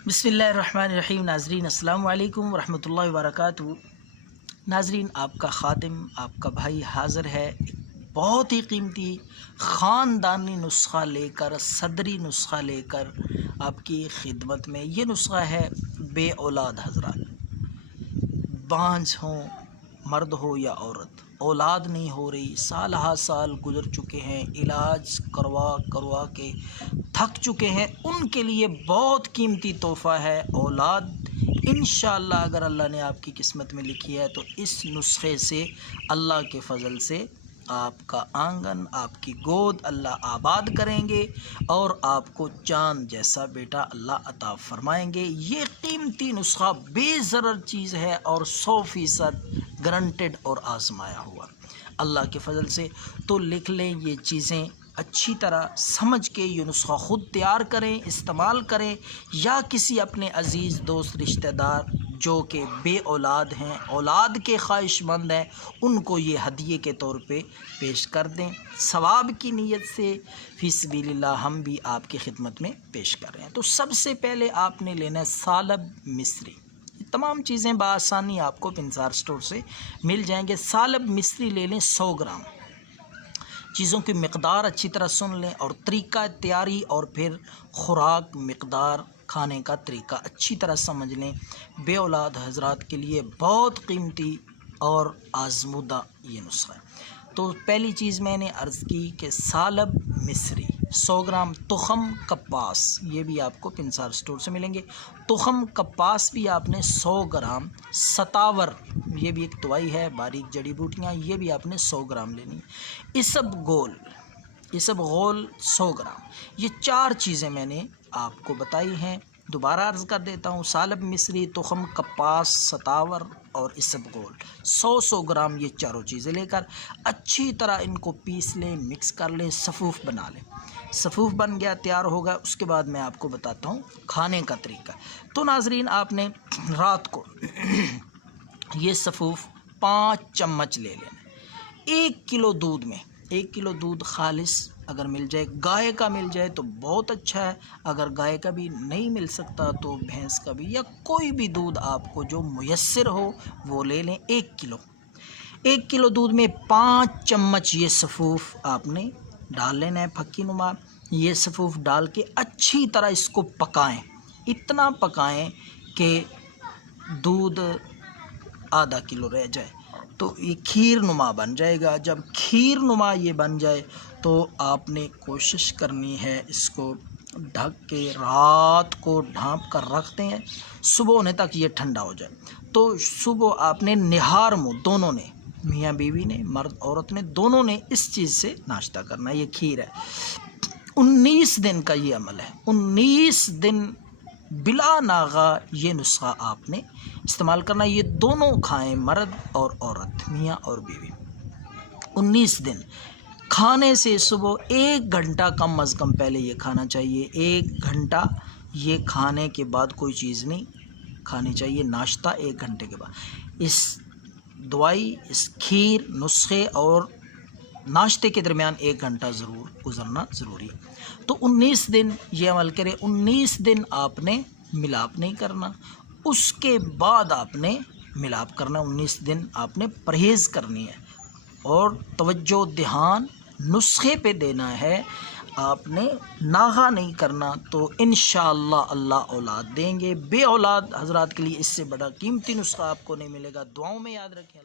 बिस्मिल्लाहिर्रहमानिर्रहीम। नाजरीन अस्सलाम वालेकुम रहमतुल्लाहि वबरकातुहू। नाजरीन, आपका ख़ादिम, आपका भाई हाज़िर है एक बहुत ही कीमती ख़ानदानी नुस्ख़ा लेकर, सदरी नुस्ख़ा लेकर आपकी खिदमत में। ये नुस्ख़ा है बे औलाद हज़रात, बांझ हो मर्द हो या औरत, औलाद नहीं हो रही, साल हा साल गुजर चुके हैं, इलाज करवा करवा के थक चुके हैं, उनके लिए बहुत कीमती तोहफ़ा है औलाद। इंशाअल्लाह अगर अल्लाह ने आपकी किस्मत में लिखी है तो इस नुस्खे से अल्लाह के फ़ज़ल से आपका आंगन, आपकी गोद अल्लाह आबाद करेंगे और आपको चाँद जैसा बेटा अल्लाह अता फ़रमाएंगे। ये कीमती नुस्खा बेज़रर चीज़ है और 100% गारंटेड और आज़माया हुआ अल्लाह के फ़ज़ल से। तो लिख लें ये चीज़ें, अच्छी तरह समझ के ये नुस्खा ख़ुद तैयार करें, इस्तेमाल करें, या किसी अपने अज़ीज़ दोस्त रिश्तेदार जो कि बे औलाद हैं, औलाद के ख्वाहिशमंद हैं, उनको ये हदिये के तौर पे पेश कर दें। सवाब की नीयत से फ़ी सबीलिल्लाह हम भी आपकी खिदमत में पेश कर रहे हैं। तो सबसे पहले आपने लेना है सालब मिस्री। तमाम चीज़ें बआसानी आपको पिंसार स्टोर से मिल जाएंगे। सालब मिस्री ले लें 100 ग्राम। चीज़ों की मिक़दार अच्छी तरह सुन लें और तरीक़ा तैयारी और फिर ख़ुराक, मिक़दार, खाने का तरीक़ा अच्छी तरह समझ लें। बे औलाद हज़रात के लिए बहुत कीमती और आज़मूदा ये नुस्ख़ा है। तो पहली चीज़ मैंने अर्ज़ की कि सालब मिस्री 100 ग्राम, तुख़म कपास, ये भी आपको पिंसार स्टोर से मिलेंगे। तुख़म कपास भी आपने 100 ग्राम, सतावर, ये भी एक दवाई है, बारीक जड़ी बूटियाँ, ये भी आपने 100 ग्राम लेनी। इसबगोल, इसबगोल 100 ग्राम। ये 4 चीज़ें मैंने आपको बताई हैं। दोबारा अर्ज़ कर देता हूँ, सालब मिस्री, तुख़म कपास, सतावर और इसबगोल 100 ग्राम, ये चारों चीज़ें लेकर अच्छी तरह इनको पीस लें, मिक्स कर लें, सफ़ूफ़ बना लें। सफ़ूफ़ बन गया, तैयार होगा, उसके बाद मैं आपको बताता हूँ खाने का तरीका। तो नाज़रीन, आपने रात को ये सफ़ूफ़ 5 चम्मच ले लेना। 1 किलो दूध में, 1 किलो दूध खालिस अगर मिल जाए, गाय का मिल जाए तो बहुत अच्छा है। अगर गाय का भी नहीं मिल सकता तो भैंस का भी, या कोई भी दूध आपको जो मुयस्सर हो वो ले लें। 1 किलो, 1 किलो दूध में 5 चम्मच ये सफ़ूफ़ आपने डाल लेना है, फक्की नुमा। ये सफ़ूफ़ डाल के अच्छी तरह इसको पकाएं, इतना पकाएं कि दूध आधा किलो रह जाए, तो ये खीर नुमा बन जाएगा। जब खीर नुमा ये बन जाए तो आपने कोशिश करनी है इसको ढक के रात को ढाँप कर रखते हैं, सुबह होने तक ये ठंडा हो जाए। तो सुबह आपने निहार मुँह, दोनों ने, मियाँ बीवी ने, मर्द औरत ने, दोनों ने इस चीज़ से नाश्ता करना है। ये खीर है। 19 दिन का ये अमल है। 19 दिन बिला नागा ये नुस्खा आपने इस्तेमाल करना। ये दोनों खाएं, मर्द और औरत, मियाँ और बीवी। 19 दिन खाने से सुबह 1 घंटा कम अज़ कम पहले ये खाना चाहिए। 1 घंटा ये खाने के बाद कोई चीज़ नहीं खानी चाहिए। नाश्ता 1 घंटे के बाद। इस दवाई, इस खीर, नुस्खे और नाश्ते के दरमियान 1 घंटा ज़रूर गुज़रना ज़रूरी है। तो 19 दिन ये अमल करें। 19 दिन आपने मिलाप नहीं करना, उसके बाद आपने मिलाप करना। 19 दिन आपने परहेज़ करनी है और तवज्जो ध्यान नुस्खे पे देना है, आपने नागा नहीं करना। तो इंशाअल्लाह अल्लाह औलाद देंगे। बे औलाद हज़रात के लिए इससे बड़ा कीमती नुस्खा आपको नहीं मिलेगा। दुआओं में याद रखें।